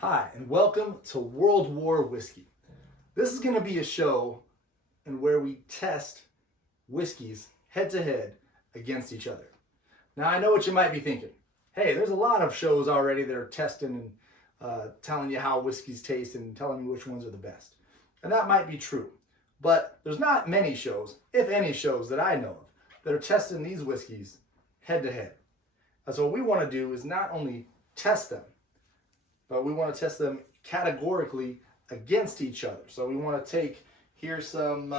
Hi, and welcome to World War Whiskey. This is going to be a show in where we test whiskeys head to head against each other. Now, I know what you might be thinking. Hey, there's a lot of shows already that are testing and telling you how whiskeys taste and telling you which ones are the best. And that might be true. But there's not many shows, if any shows that I know of, that are testing these whiskeys head to head. And so what we want to do is not only test them, but we want to test them categorically against each other. So we want to take, here's some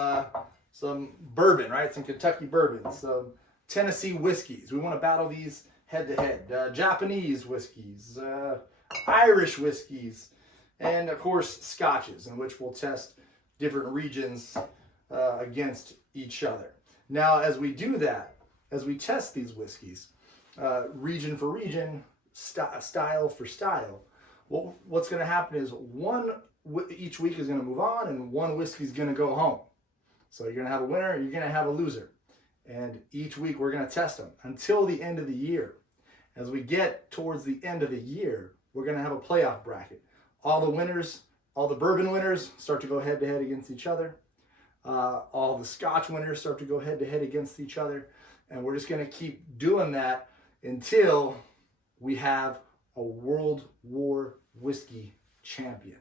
bourbon, right? Some Kentucky bourbon, some Tennessee whiskeys. We want to battle these head to head. Japanese whiskeys, Irish whiskeys, and of course scotches, in which we'll test different regions against each other. Now, as we do that, as we test these whiskeys, region for region, style for style, what's going to happen is each week is going to move on and one whiskey is going to go home. So you're going to have a winner, you're going to have a loser. And each week we're going to test them until the end of the year. As we get towards the end of the year, we're going to have a playoff bracket. All the winners, all the bourbon winners start to go head to head against each other. All the scotch winners start to go head to head against each other. And we're just going to keep doing that until we have a World War Whiskey champion.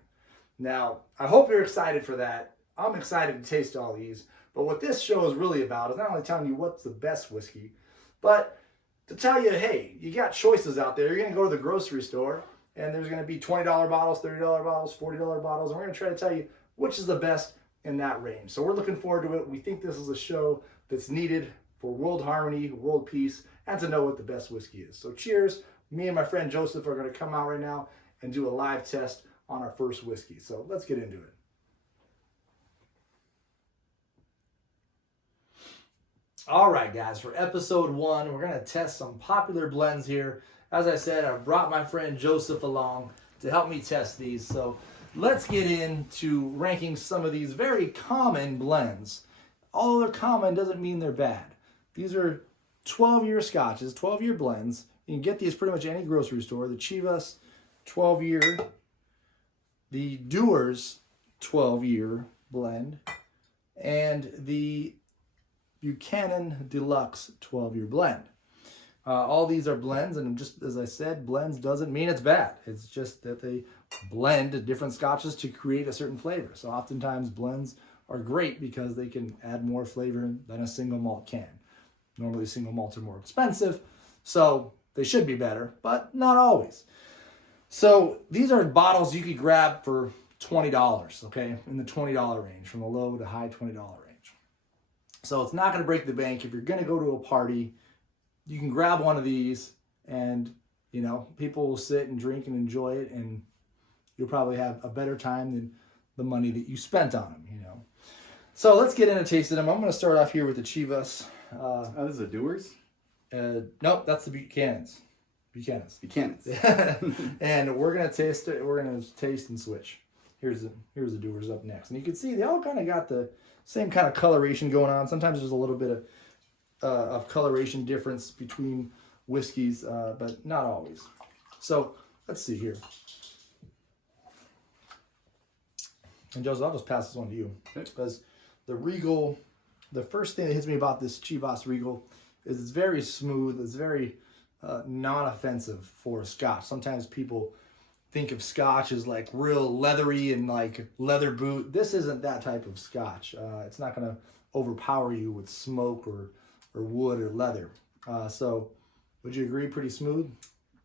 Now, I hope you're excited for that. I'm excited to taste all these. But what this show is really about is not only telling you what's the best whiskey, but to tell you, hey, you got choices out there. You're going to go to the grocery store, and there's going to be $20 bottles, $30 bottles, $40 bottles, and we're going to try to tell you which is the best in that range. So we're looking forward to it. We think this is a show that's needed for world harmony, world peace, and to know what the best whiskey is. So cheers. Me and my friend Joseph are going to come out right now and do a live test on our first whiskey. So let's get into it. All right, guys, for episode 1, we're going to test some popular blends here. As I said, I brought my friend Joseph along to help me test these. So let's get into ranking some of these very common blends. Although they're common doesn't mean they're bad. These are 12-year scotches, 12-year blends. You can get these pretty much any grocery store. The Chivas 12-year, the Dewar's 12-year blend, and the Buchanan Deluxe 12-year blend. All these are blends, and just as I said, blends doesn't mean it's bad. It's just that they blend different scotches to create a certain flavor. So oftentimes blends are great because they can add more flavor than a single malt can. Normally single malts are more expensive, so they should be better, but not always. So these are bottles you could grab for $20, okay? In the $20 range, from the low to high $20 range. So it's not going to break the bank. If you're going to go to a party, you can grab one of these and, you know, people will sit and drink and enjoy it, and you'll probably have a better time than the money that you spent on them, you know. So let's get into tasting them. I'm going to start off here with the Chivas. This is a Dewar's? Nope, that's the Buchanans. Buchanans. And we're gonna taste it. We're gonna taste and switch. Here's the Dewar's up next, and you can see they all kind of got the same kind of coloration going on. Sometimes there's a little bit of coloration difference between whiskeys, but not always. So let's see here. And Joseph, I'll just pass this one to you because the Regal. The first thing that hits me about this Chivas Regal is it's very smooth. It's very non-offensive for scotch. Sometimes people think of scotch as like real leathery and like leather boot. This isn't that type of scotch. It's not going to overpower you with smoke or wood or leather. So would you agree? Pretty smooth?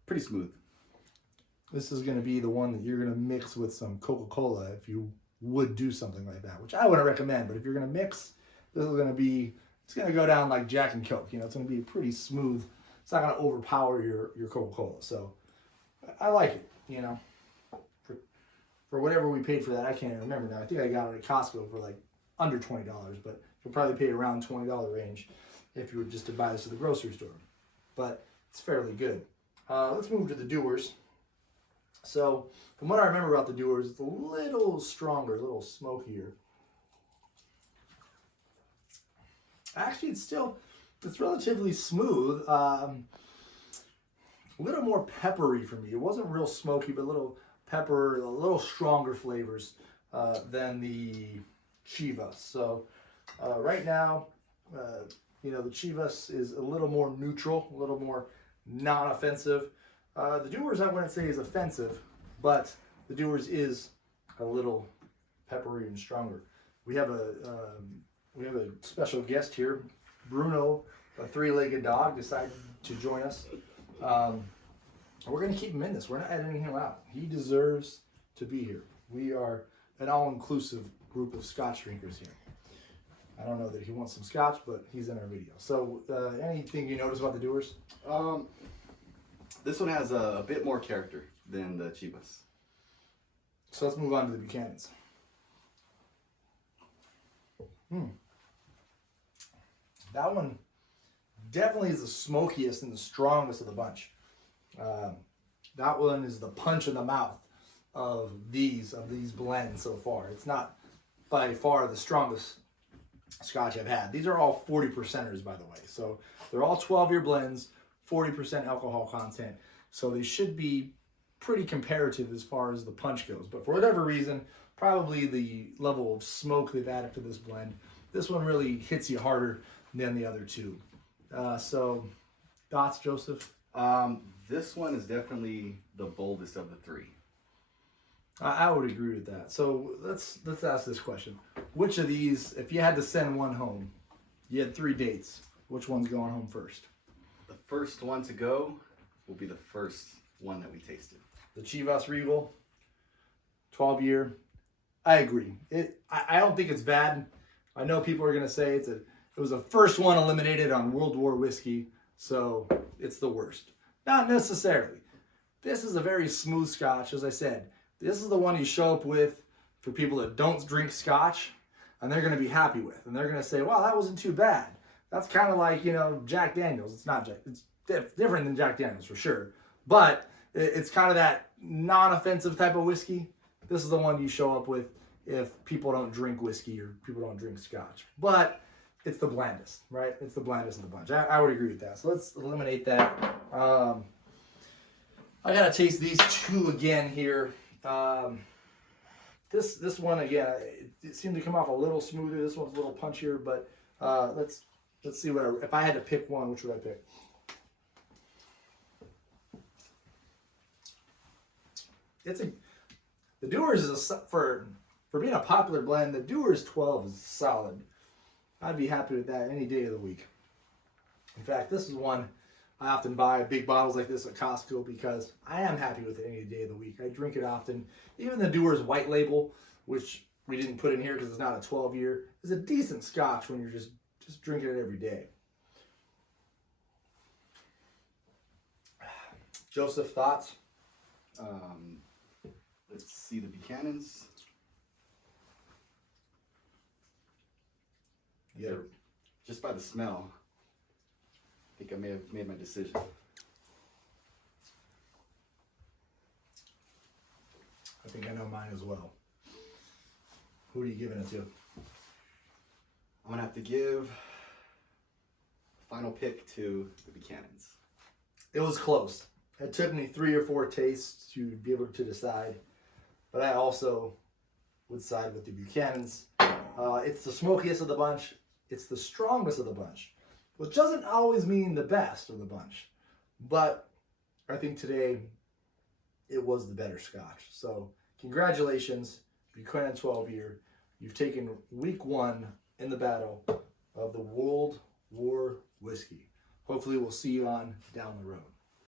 Pretty smooth. This is going to be the one that you're going to mix with some Coca-Cola if you would do something like that, which I wouldn't recommend. But if you're going to mix, this is going to be, it's going to go down like Jack and Coke. You know, it's going to be pretty smooth. It's not going to overpower your Coca-Cola. So I like it, you know. For whatever we paid for that, I can't even remember now. I think I got it at Costco for like under $20, but you'll probably pay around $20 range if you were just to buy this at the grocery store. But it's fairly good. Let's move to the Dewar's. So from what I remember about the Dewar's, it's a little stronger, a little smokier. Actually, it's relatively smooth. A little more peppery for me. It wasn't real smoky, but a little pepper, a little stronger flavors than the Chivas. So right now, the Chivas is a little more neutral, a little more non-offensive. The Dewar's I wouldn't say is offensive, but the Dewar's is a little peppery and stronger. We have a special guest here, Bruno, a three-legged dog, decided to join us. We're going to keep him in this. We're not editing him out. He deserves to be here. We are an all-inclusive group of scotch drinkers here. I don't know that he wants some scotch, but he's in our video. So anything you notice about the Dewars? This one has a bit more character than the Chivas. So let's move on to the Buchanans. That one definitely is the smokiest and the strongest of the bunch. That one is the punch in the mouth of these blends so far. It's not by far the strongest scotch I've had. These are all 40%ers, by the way. So they're all 12-year blends, 40% alcohol content. So they should be pretty comparative as far as the punch goes. But for whatever reason, probably the level of smoke they've added to this blend, this one really hits you harder than the other two. So thoughts, Joseph? This one is definitely the boldest of the three. I would agree with that. So let's ask this question. Which of these, if you had to send one home, you had 3 dates, which one's going home first? The first one to go will be the first one that we tasted. The Chivas Regal, 12-year. I agree. I don't think it's bad. I know people are going to say it was the first one eliminated on World War Whiskey, so it's the worst. Not necessarily. This is a very smooth scotch, as I said. This is the one you show up with for people that don't drink scotch, and they're going to be happy with. And they're going to say, wow, that wasn't too bad. That's kind of like, Jack Daniels. It's not Jack. It's different than Jack Daniels for sure. But it's kind of that non-offensive type of whiskey. This is the one you show up with if people don't drink whiskey or people don't drink scotch. But it's the blandest, right? It's the blandest of the bunch. I would agree with that. So let's eliminate that. I got to taste these two again here. This one, again, it seemed to come off a little smoother. This one's a little punchier, but let's see if I had to pick one, which would I pick? The Dewar's is for being a popular blend. The Dewar's 12 is solid. I'd be happy with that any day of the week. In fact, this is one I often buy big bottles like this at Costco because I am happy with it any day of the week. I drink it often. Even the Dewar's White Label, which we didn't put in here because it's not a 12-year, is a decent scotch when you're just drinking it every day. Joseph, thoughts? Let's see the Buchanans. Yeah. Just by the smell, I think I may have made my decision. I think I know mine as well. Who are you giving it to? I'm going to have to give final pick to the Buchanans. It was close. It took me 3 or 4 tastes to be able to decide, but I also would side with the Buchanans. It's the smokiest of the bunch. It's the strongest of the bunch, which doesn't always mean the best of the bunch, but I think today it was the better scotch. So congratulations, Buchanan 12-year. You've taken week 1 in the battle of the World War Whiskey. Hopefully we'll see you on down the road.